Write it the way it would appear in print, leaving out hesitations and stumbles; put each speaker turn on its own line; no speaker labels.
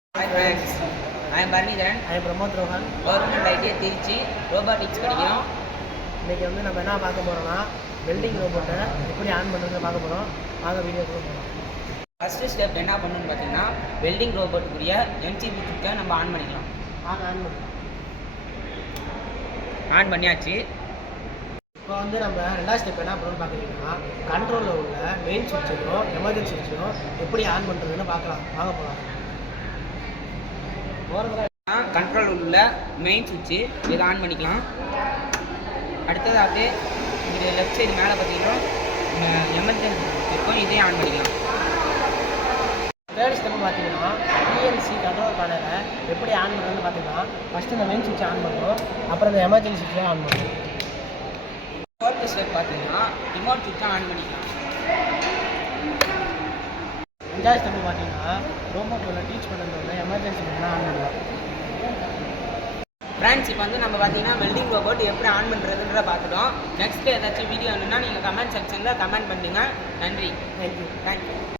Hi friends, I am Barnidharan.
I am Pramod Rohan.
Government ITI Trichy robotics படிக்கிறோம்.
இன்றைக்கி நம்ம என்ன பார்க்க போகிறோம்னா வெல்டிங் ரோபோட்டை எப்படி ஆன் பண்ணுறதுன்னு பார்க்க போகிறோம். வாங்க வீடியோக்குள்ள போகிறோம்.
ஃபஸ்ட்டு ஸ்டெப் என்ன பண்ணணும்னு பார்த்தீங்கன்னா வெல்டிங் ரோபோட்டுக்குரிய எம்சிபி சுவிட்சை நம்ம ஆன் பண்ணிக்கலாம். ஆன் பண்ணியாச்சு.
இப்போ நம்ம ரெண்டாவது ஸ்டெப் என்ன பண்ணணும்னு பார்க்குறீங்கன்னா கண்ட்ரோலில் உள்ள மெயின் சுவிட்சையும் எமர்ஜென்சி சுவிட்சையும் எப்படி ஆன் பண்ணுறதுன்னு பார்க்கலாம். வாங்க போகலாம்.
கண்ட்ரோல் உள்ள மெயின் சுவிட்சு இதை ஆன் பண்ணிக்கலாம். அடுத்ததாக இது லெஃப்ட் சைடு மேலே பார்த்தீங்கன்னா எமர்ஜென்சி இருக்கும், இதே ஆன் பண்ணிக்கலாம்.
தேர்ட் ஸ்டெப் பார்த்தீங்கன்னா பிஎல்சி கண்ட்ரோல் பேனலை எப்படி ஆன் பண்ணுறதுன்னு பார்த்தீங்கன்னா ஃபஸ்ட்டு இந்த மெயின் சுவிட்சை ஆன் பண்ணுறோம், அப்புறம் இந்த எமர்ஜென்சி சுவிட்சை ஆன் பண்ணுறோம்.
ஃபோர்த் ஸ்டெப் பார்த்தீங்கன்னா ரிமோட் சுவிட்சை ஆன் பண்ணிக்கலாம்.
அஞ்சாவது ஸ்டெப் பார்த்தீங்கன்னா ரோபோட்டில் டீச் பண்ணுறதோட எமர்ஜென்சி பண்ணால் ஆன் பண்ணலாம்.
ஃப்ரெண்ட்ஸ், இப்போ நம்ம பார்த்தீங்கன்னா வெல்டிங் ரோபோட் எப்படி ஆன் பண்ணுறதுன்றத பார்த்துட்டோம். நெக்ஸ்ட் ஏதாச்சும் வீடியோ வேணும்னா நீங்கள் கமெண்ட் செக்ஷனில் கமெண்ட் பண்ணுங்கள். நன்றி.
தேங்க்யூ.